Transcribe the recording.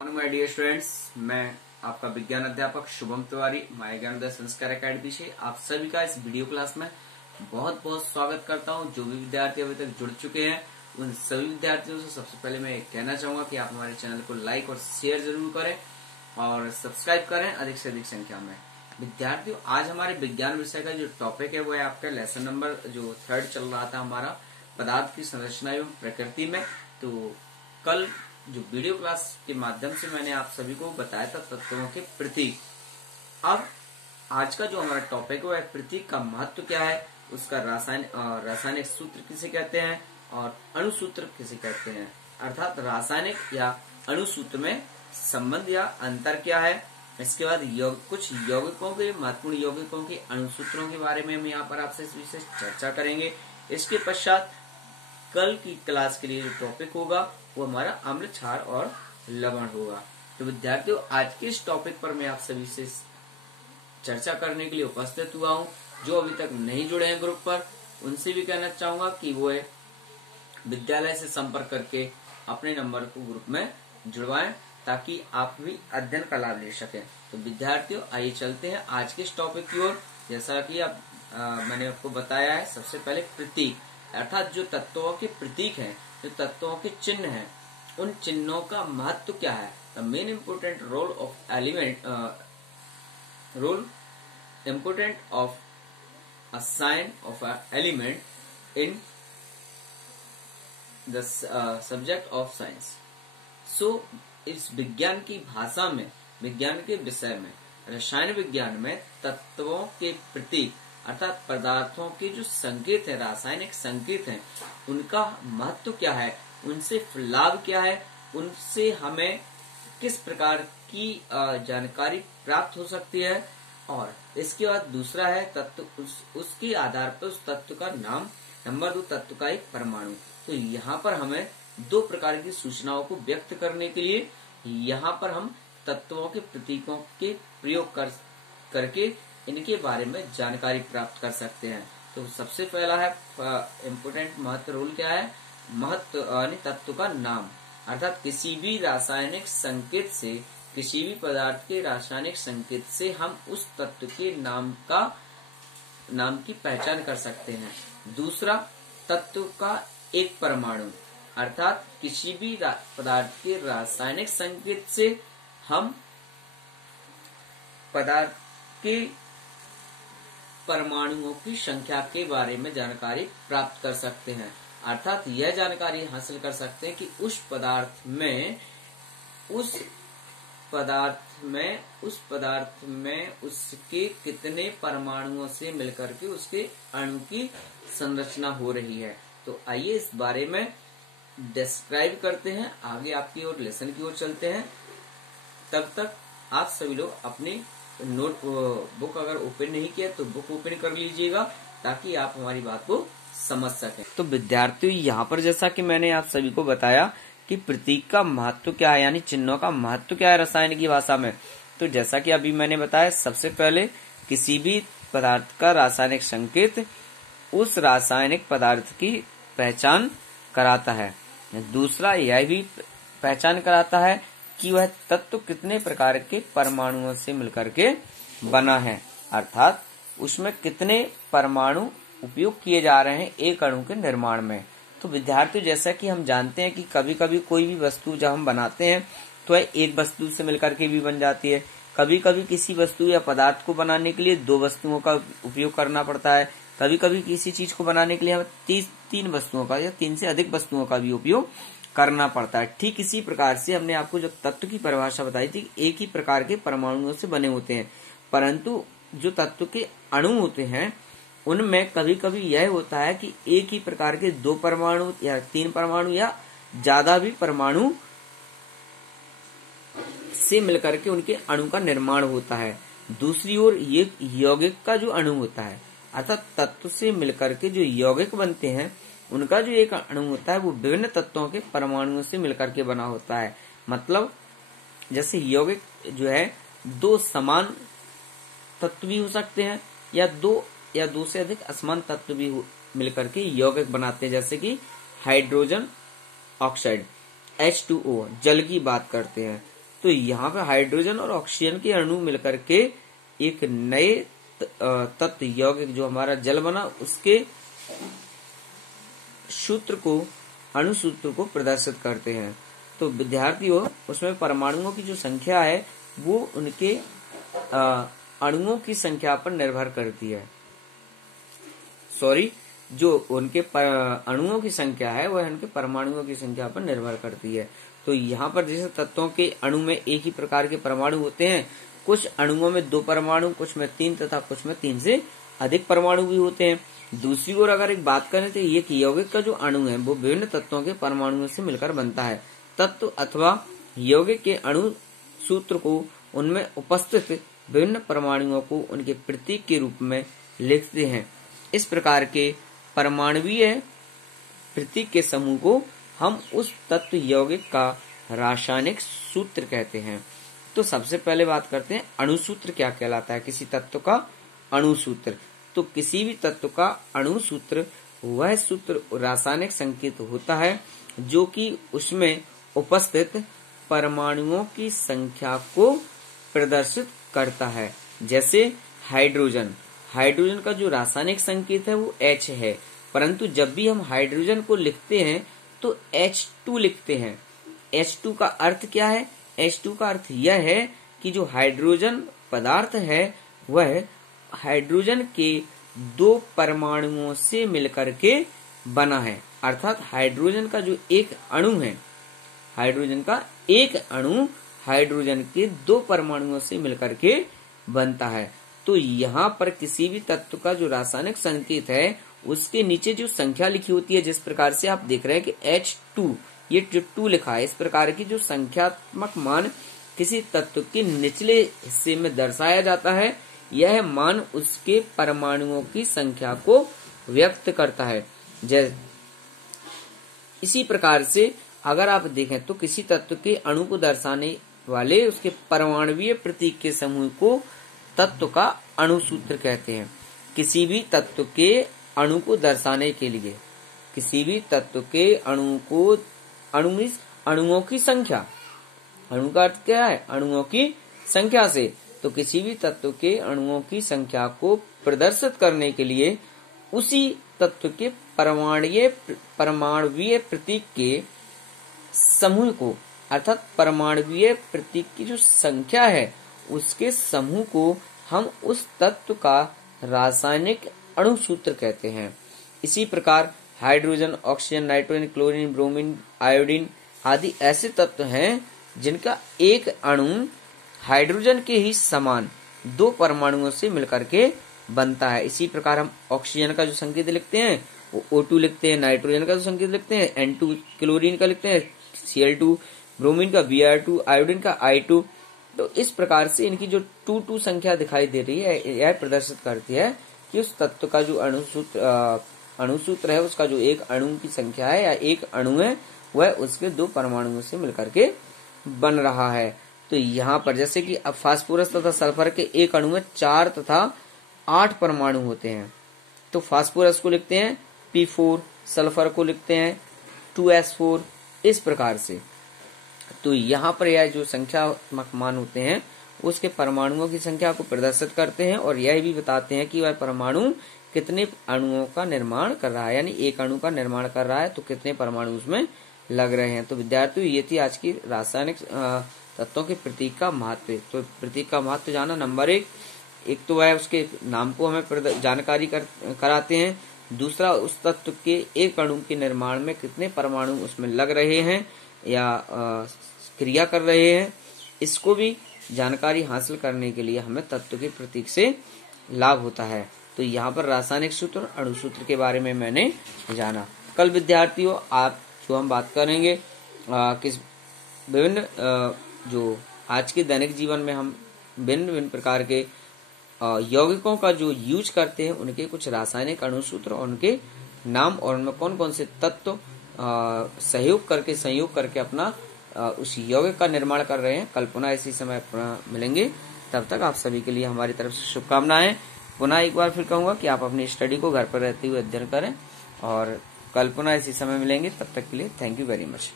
My dear students, मैं आपका विज्ञान अध्यापक शुभम तिवारी माय ज्ञानोदय संस्कार अकेडमी से आप सभी का इस वीडियो क्लास में बहुत बहुत स्वागत करता हूं। जो भी विद्यार्थी अभी तक जुड़ चुके हैं उन सभी विद्यार्थियों से सबसे पहले मैं कहना चाहूंगा कि आप हमारे चैनल को लाइक और शेयर जरूर करें और सब्सक्राइब करें अधिक से अधिक संख्या में। विद्यार्थियों, आज हमारे विज्ञान विषय का जो टॉपिक है वो है आपका लेसन नंबर जो 3 चल रहा था हमारा, पदार्थ की संरचना एवं प्रकृति में। तो कल जो वीडियो क्लास के माध्यम से मैंने आप सभी को बताया था तत्वों के प्रतीक। अब आज का जो हमारा टॉपिक है वो है प्रतीक का महत्व क्या है, उसका रासायनिक सूत्र किसे कहते हैं और अणु सूत्र किसे कहते हैं, अर्थात रासायनिक या अणु सूत्र में संबंध या अंतर क्या है। इसके बाद कुछ यौगिकों के महत्वपूर्ण यौगिकों के अणु सूत्रों के बारे में हम यहाँ पर आपसे इस विषय चर्चा करेंगे। इसके पश्चात कल की क्लास के लिए जो टॉपिक होगा वो हमारा अम्ल, क्षार और लवण होगा। तो विद्यार्थियों, आज के इस टॉपिक पर मैं आप सभी से चर्चा करने के लिए उपस्थित हुआ हूँ। जो अभी तक नहीं जुड़े हैं ग्रुप पर, उनसे भी कहना चाहूंगा कि वो विद्यालय से संपर्क करके अपने नंबर को ग्रुप में जुड़वाएं ताकि आप भी अध्ययन का लाभ ले सकें। तो विद्यार्थियों, आइए चलते हैं आज के इस टॉपिक की ओर। जैसा कि अब मैंने आपको बताया है, सबसे पहले प्रतीक अर्थात जो तत्वों के प्रतीक हैं, जो तत्वों के चिन्ह हैं, उन चिन्हों का महत्व क्या है। The main important role of a sign of a element in the subject of science. So इस विज्ञान की भाषा में, विज्ञान के विषय में, रसायन विज्ञान में तत्वों के प्रतीक अर्थात पदार्थों के जो संकेत है, रासायनिक संकेत हैं, उनका महत्व क्या है, उनसे लाभ क्या है, उनसे हमें किस प्रकार की जानकारी प्राप्त हो सकती है। और इसके बाद दूसरा है तत्व, उसके आधार पर उस तत्व का नाम। नंबर 2, तत्व का एक परमाणु। तो यहाँ पर हमें 2 प्रकार की सूचनाओं को व्यक्त करने के लिए यहाँ पर हम तत्वों के प्रतीकों के प्रयोग करके इनके बारे में जानकारी प्राप्त कर सकते हैं। तो सबसे पहला है इम्पोर्टेंट महत्व रोल क्या है, महत्व यानी तत्व का नाम अर्थात किसी भी रासायनिक संकेत से, किसी भी पदार्थ के रासायनिक संकेत से हम उस तत्व के नाम की पहचान कर सकते हैं। दूसरा, तत्व का एक परमाणु अर्थात किसी भी पदार्थ के रासायनिक संकेत से हम पदार्थ के परमाणुओं की संख्या के बारे में जानकारी प्राप्त कर सकते हैं। अर्थात यह जानकारी हासिल कर सकते हैं कि उस पदार्थ में उसके कितने परमाणुओं से मिलकर के उसके अणु की संरचना हो रही है। तो आइए इस बारे में डिस्क्राइब करते हैं, आगे आपकी ओर लेसन की ओर चलते हैं। तब तक आप सभी लोग अपनी नोट बुक अगर ओपन नहीं किया तो बुक ओपन कर लीजिएगा ताकि आप हमारी बात को समझ सकें। तो विद्यार्थियों, यहाँ पर जैसा कि मैंने आप सभी को बताया कि प्रतीक का महत्व क्या है, यानी चिन्हों का महत्व क्या है रसायन की भाषा में। तो जैसा कि अभी मैंने बताया, सबसे पहले किसी भी पदार्थ का रासायनिक संकेत उस रासायनिक पदार्थ की पहचान कराता है। दूसरा, यह भी पहचान कराता है कि वह तत्व कितने प्रकार के परमाणुओं से मिलकर के बना है, अर्थात उसमें कितने परमाणु उपयोग किए जा रहे हैं एक अणु के निर्माण में। तो विद्यार्थियों, जैसा कि हम जानते हैं कि कभी कभी कोई भी वस्तु जब हम बनाते हैं तो वह एक वस्तु से मिलकर के भी बन जाती है। कभी कभी किसी वस्तु या पदार्थ को बनाने के लिए 2 वस्तुओं का उपयोग करना पड़ता है। कभी कभी किसी चीज को बनाने के लिए हमें 3 वस्तुओं का या 3 से अधिक वस्तुओं का भी उपयोग करना पड़ता है। ठीक इसी प्रकार से हमने आपको जो तत्व की परिभाषा बताई थी, एक ही प्रकार के परमाणुओं से बने होते हैं, परंतु जो तत्व के अणु होते हैं उनमें कभी कभी यह होता है कि एक ही प्रकार के 2 परमाणु या 3 परमाणु या ज्यादा भी परमाणु से मिलकर के उनके अणु का निर्माण होता है। दूसरी ओर ये यौगिक का जो अणु होता है अर्थात तत्व से मिलकर के जो यौगिक बनते हैं उनका जो एक अणु होता है वो विभिन्न तत्वों के परमाणुओं से मिलकर के बना होता है। मतलब जैसे यौगिक जो है 2 समान तत्व भी हो सकते हैं या 2 से अधिक असमान तत्व भी मिलकर के यौगिक बनाते हैं। जैसे कि हाइड्रोजन ऑक्साइड H2O जल की बात करते हैं, तो यहाँ पे हाइड्रोजन और ऑक्सीजन के अणु मिलकर के एक नए तत्व यौगिक जो हमारा जल बना उसके सूत्र को, अणु सूत्र को प्रदर्शित करते हैं। तो विद्यार्थियों, उसमें परमाणुओं की जो संख्या है वो उनके अणुओं की संख्या पर निर्भर करती है। जो उनके अणुओं की संख्या है वह उनके परमाणुओं की संख्या पर निर्भर करती है। तो यहाँ पर जैसे तत्वों के अणु में एक ही प्रकार के परमाणु होते हैं, कुछ अणुओं में 2 परमाणु, कुछ में 3 तथा कुछ में 3 से अधिक परमाणु भी होते हैं। दूसरी ओर अगर एक बात करें तो ये यौगिक का जो अणु है वो विभिन्न तत्वों के परमाणुओं से मिलकर बनता है। तत्व अथवा यौगिक के अणु सूत्र को उनमें उपस्थित विभिन्न परमाणुओं को उनके प्रतीक के रूप में लिखते हैं। इस प्रकार के परमाणुवीय प्रतीक के समूह को हम उस तत्व यौगिक का रासायनिक सूत्र कहते हैं। तो सबसे पहले बात करते हैं अणु सूत्र क्या कहलाता है। किसी तत्व का अणु सूत्र, तो किसी भी तत्व का अणु सूत्र वह सूत्र रासायनिक संकेत होता है जो कि उसमें उपस्थित परमाणुओं की संख्या को प्रदर्शित करता है। जैसे हाइड्रोजन का जो रासायनिक संकेत है वो H है, परंतु जब भी हम हाइड्रोजन को लिखते हैं तो H2 लिखते हैं। H2 का अर्थ क्या है? H2 का अर्थ यह है कि जो हाइड्रोजन पदार्थ है वह हाइड्रोजन के 2 परमाणुओं से मिलकर के बना है। अर्थात हाइड्रोजन का जो एक अणु है, हाइड्रोजन का एक अणु हाइड्रोजन के 2 परमाणुओं से मिलकर के बनता है। तो यहाँ पर किसी भी तत्व का जो रासायनिक संकेत है उसके नीचे जो संख्या लिखी होती है, जिस प्रकार से आप देख रहे हैं कि H2, ये जो 2 लिखा है, इस प्रकार की जो संख्यात्मक मान किसी तत्व के निचले हिस्से में दर्शाया जाता है, यह मान उसके परमाणुओं की संख्या को व्यक्त करता है। इसी प्रकार से अगर आप देखें तो किसी तत्व के अणु को दर्शाने वाले उसके परमाणुवीय प्रतीक के समूह को तत्व का अणु सूत्र कहते हैं। किसी भी तत्व के अणु को दर्शाने के लिए, किसी भी तत्व के अणुओं की संख्या, अणु का अर्थ क्या है? अणुओं की संख्या से। तो किसी भी तत्व के अणुओं की संख्या को प्रदर्शित करने के लिए उसी तत्व के परमाणुवीय प्रतीक के समूह को, अर्थात परमाणुवीय प्रतीक की जो संख्या है उसके समूह को हम उस तत्व का रासायनिक अणु सूत्र कहते हैं। इसी प्रकार hydrogen, oxygen, nitrogen, chlorine, bromine, iodine आदि ऐसे तत्व हैं जिनका एक अणु हाइड्रोजन के ही समान 2 परमाणुओं से मिलकर के बनता है। इसी प्रकार हम ऑक्सीजन का जो संकेत लिखते हैं वो O2 लिखते हैं, नाइट्रोजन का जो संकेत लिखते हैं N2, क्लोरीन का लिखते हैं Cl2, ब्रोमीन का Br2, आयोडीन का I2। तो इस प्रकार से इनकी जो 2-2 संख्या दिखाई दे रही है यह प्रदर्शित करती है कि उस तत्व का जो अणु सूत्र है उसका जो एक अणु की संख्या है या एक अणु है वह उसके 2 परमाणुओं से मिलकर के बन रहा है। तो यहाँ पर जैसे कि अब फास्फोरस तथा सल्फर के एक अणु में 4 तथा 8 परमाणु होते हैं। तो फास्फोरस को लिखते हैं P4, सल्फर को लिखते हैं 2S4, इस प्रकार से। तो यहाँ पर यह जो संख्यात्मक मान होते हैं उसके परमाणुओं की संख्या को प्रदर्शित करते हैं और यह भी बताते हैं कि वह परमाणु कितने अणुओं का निर्माण कर रहा है, यानी एक अणु का निर्माण कर रहा है तो कितने परमाणु उसमें लग रहे हैं। तो विद्यार्थियों, ये थी आज की रासायनिक तत्वों के प्रतीक का महत्व। तो प्रतीक का महत्व जाना, नंबर 1 तो वह उसके नाम को हमें जानकारी कराते हैं, दूसरा उस तत्व के एक अणु के निर्माण में कितने परमाणु उसमें लग रहे हैं या क्रिया कर रहे हैं, इसको भी जानकारी हासिल करने के लिए हमें तत्व के प्रतीक से लाभ होता है। तो यहाँ पर रासायनिक सूत्र और अणु सूत्र के बारे में मैंने जाना। कल विद्यार्थियों आप जो हम बात करेंगे किस विभिन्न जो आज के दैनिक जीवन में हम भिन्न प्रकार के यौगिकों का जो यूज करते हैं उनके कुछ रासायनिक अणु सूत्र और उनके नाम और उनमें कौन कौन से तत्व संयोग करके अपना उस यौगिक का निर्माण कर रहे हैं, कल पुनः इसी समय मिलेंगे। तब तक आप सभी के लिए हमारी तरफ से शुभकामनाएं। पुनः एक बार फिर कहूंगा कि आप अपनी स्टडी को घर पर रहते हुए अध्ययन करें और कल पुनः इसी समय मिलेंगे। तब तक के लिए थैंक यू वेरी मच।